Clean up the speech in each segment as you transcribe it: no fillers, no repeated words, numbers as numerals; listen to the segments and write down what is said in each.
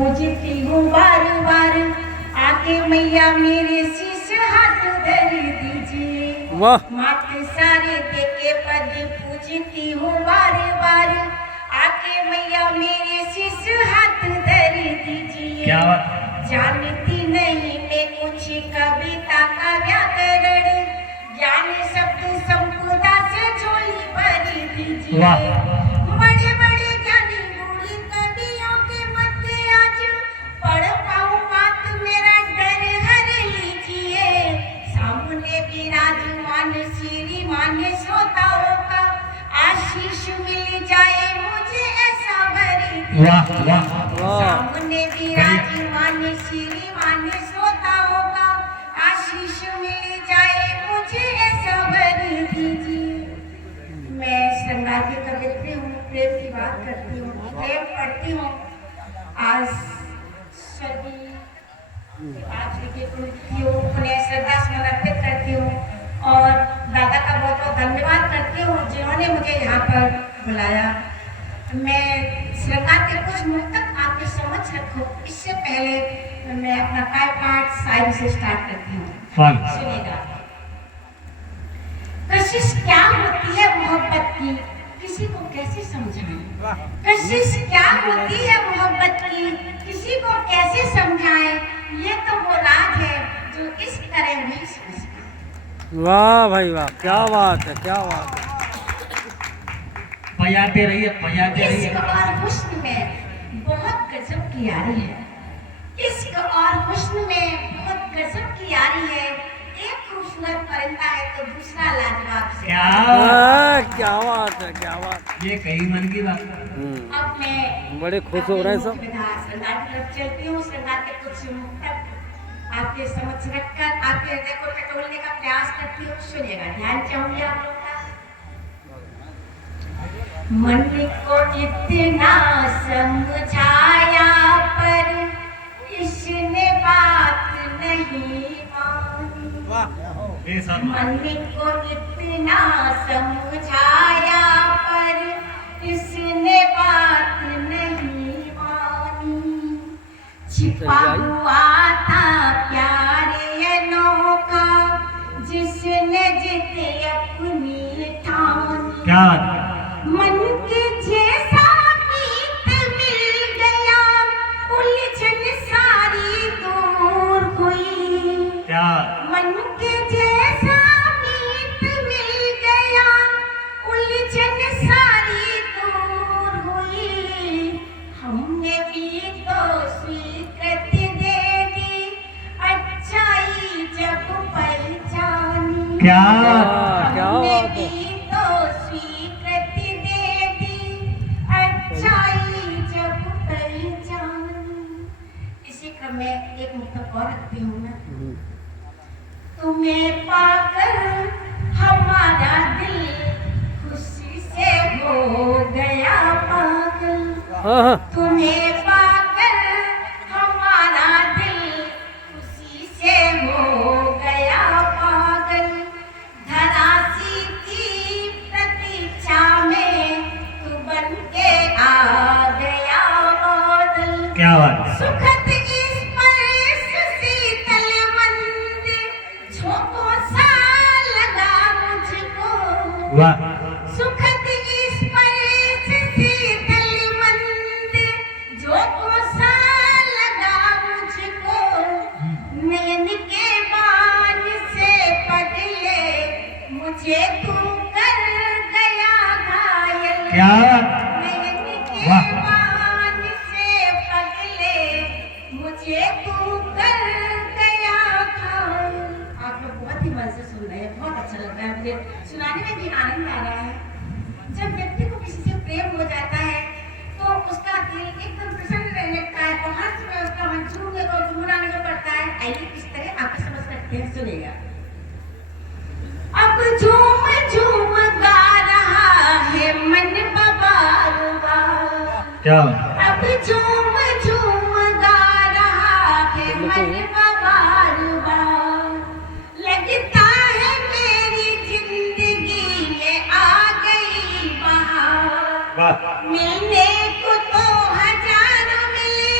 पूजती हूँ बार बार, आके मैया मेरे शीश हाथ धर दीजिए। वाह मात सारे देके पद पूजती हूँ बार बार, आके मैया मेरे शीश हाथ धर दीजिए। क्या बात? जानती नहीं मैं कुछ कविता का व्याकरण, ज्ञान शब्द संपदा से झोली भर दीजिए। वाह। बड़े बड़े ज्ञानी बूढ़ी कवियों के मत आज पढ़ पाऊं बात मेरा डर हर लीजिए। सामने विराजमान श्रीमान श्रोताओं का आशीष मिल जाए मुझे ऐसा भर दीजिए। वाह वाह सामने विराजमान श्रीमान श्रोताओं का आशीष मिल जाए मुझे ऐसा भर दीजिए। मैं श्रृंगार की कवित्री हूँ, प्रेम की बात करती हूँ, प्रेम पढ़ती हूँ। आज सभी आज की कृतियों उन्हें श्रद्धा सुमन अर्पित करती हूँ और दादा का बहुत बहुत धन्यवाद करती हूँ जिन्होंने मुझे यहाँ पर बुलाया। मैं श्रृंगार के कुछ मुक्तक आपके समझ रखूं, इससे पहले मैं अपना काय पाठ शायरी से स्टार्ट करती हूँ। सुनिएगा। कशिश क्या होती है मोहब्बत की, किसी को कैसे समझाएं? कशिश क्या होती है मोहब्बत की, किसी को कैसे समझाएं? ये तो वो राज है जो इश्क करे वही समझ पाए। वाह भाई वाह, क्या बात है, क्या बात है। बजाते रहिए बजाते रहिए। इश्क और हुस्न में बहुत गजब की यारी है, इश्क और हुस्न में बहुत गजब की यारी है। एक खूबसूरत परिंदा है तो दूसरा लाजवाब से। क्या क्या बात है, क्या बात है। ये कई मन की बात। अब मैं बड़े खुश हो रहे हैं सब। श्रृंगार की तरफ चलती हूँ। श्रृंगार के कुछ मुक्तक आपके समझ रखकर आपके हृदय को टटोलने का प्रयास करती हूँ। सुनिएगा, ध्यान चाहूंगी आप लोग का। मन को इतना समझाया पर इसने बात नहीं मानी। मन को इतना समझाया पर इसने बात नहीं मानी। छिपा हुआ था प्यारे अनोखा जिसने जिद अपनी ठानी। क्या मन के जैसा मीत मिल गया, उलझन सारी दूर हुई। क्या मन के जैसा मीत मिल गया, उलझन सारी दूर हुई। हमने भी तो स्वीकृति दे दी, अच्छाई जब पहचानी। क्या क्या हमने बात है। भी तो स्वीकृति दे दी, अच्छाई जब पहचानी। इसी क्रम में एक मुक्तक और रखती हूँ मैं। तुम्हें पाकर हमारा दिल खुशी से हो गया पागल। हाँ, तुम्हें पाकर हमारा दिल खुशी से हो गया पागल। धरासी की प्रतीक्षा में तू बन के आ गया बादल। क्या बात। सुखद स्पर्श शीतल मंद झोंकों सा लगा मुझको। वाह सुखद स्पर्श शीतल मंद झोंकों सा लगा मुझको। नयन के बाण से पगले मुझे तू कर गया घायल। क्या नयन के वाह। बाण से पगले मुझे तू कर गया घायल। आप लोग बहुत ही मन से सुन रहे हैं, बहुत अच्छा लग रहा है मुझे, सुनाने में भी आनंद आ रहा है। जब व्यक्ति को किसी से प्रेम हो जाता है तो उसका दिल एकदम प्रसन्न रहने लगता है, तो हर समय उसका मन झूमने को गुनगुनाने को पड़ता है। आइए किस तरह आप समझ सकते हैं, सुनिएगा। अब झूम झूम गा रहा है मन बबालवा। क्या अब झूम झूम गा रहा है मन बबालवा। लगता है मेरी जिंदगी में आ गई बहार। वाह मिलने को तो हजारों मिले,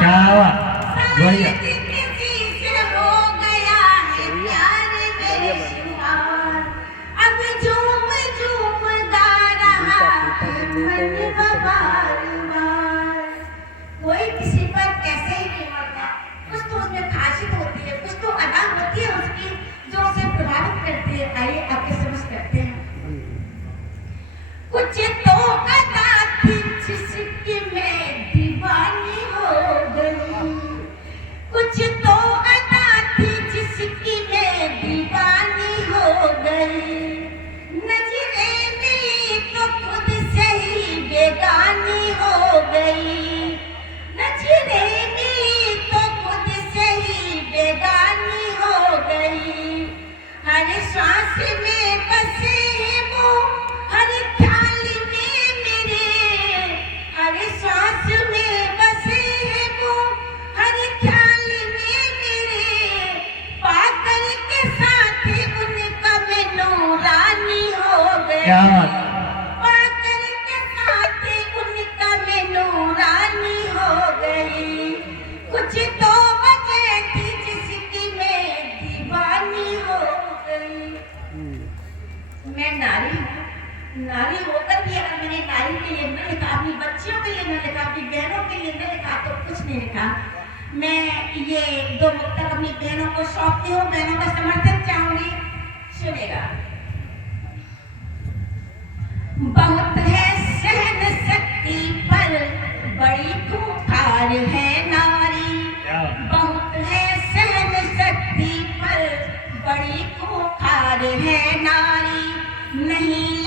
क्या बात बढ़िया शायद किसी से हो गया है प्यार बेशुमार, अब झूम झूम गा रहा है मन बार बार। कोई किसी पर कैसे ही नहीं मरता, कुछ तो उसमें खासियत होती है, कुछ तो अदा होती है उसकी जो उसे प्रभावित करती है। आइए आपके समझ करते हैं। कुछ तो अदा थी जिसकी मैं दीवानी हो गई, कुछ तो अदा थी जिसकी मैं दीवानी हो गई। नजरे मिली तो खुद से ही बेगानी हो गई, नजरे मिली तो खुद से ही बेगानी हो गई। हर सांस में बसे वो, हर ख्याल में मेरे, हर सांस में बसे वो, हर ख्याल में मेरे। पाकर के साथ उनका मैं नूरानी हो गई, क्या बात पाकर के साथ उनका मैं नूरानी हो गई। कुछ तो वजह थी जिसकी मैं दीवानी हो गई। मैं नारी हूँ, नारी होकर भी अगर मैंने नारी के लिए न लिखा, अपनी बच्चियों के लिए न लिखा, अपनी बहनों के लिए न लिखा तो कुछ नहीं लिखा। मैं ये 2 मुक्तक अपनी बहनों को सौंपती हूँ, बहनों का समर्थन चाहूंगी, सुनेगा। बहुत है सहन शक्ति पर बड़ी खूंखार है नारी, क्या बात बहुत है सहन शक्ति पर बड़ी खूंखार है नारी। नहीं